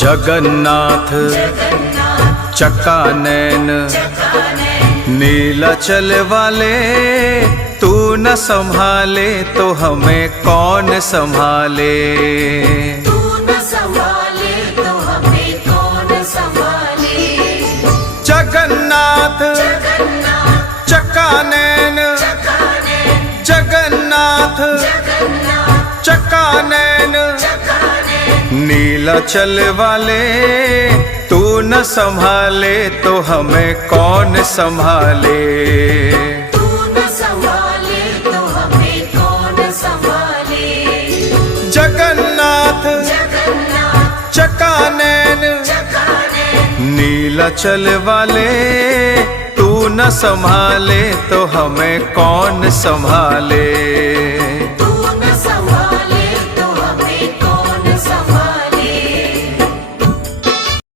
जगन्नाथ चकानैन नीलाचल वाले, तू न संभाले तो हमें कौन संभाले। तू न संभाले तो हमें कौन संभाले। जगन्नाथ चकानैन, जगन्नाथ चकानैन नीलाचल वाले, तू न संभाले तो हमें कौन संभाले। तू न संभाले तो हमें कौन संभाले। जगन्नाथ चकानैन नीलाचल वाले, तू न संभाले तो हमें कौन संभाले।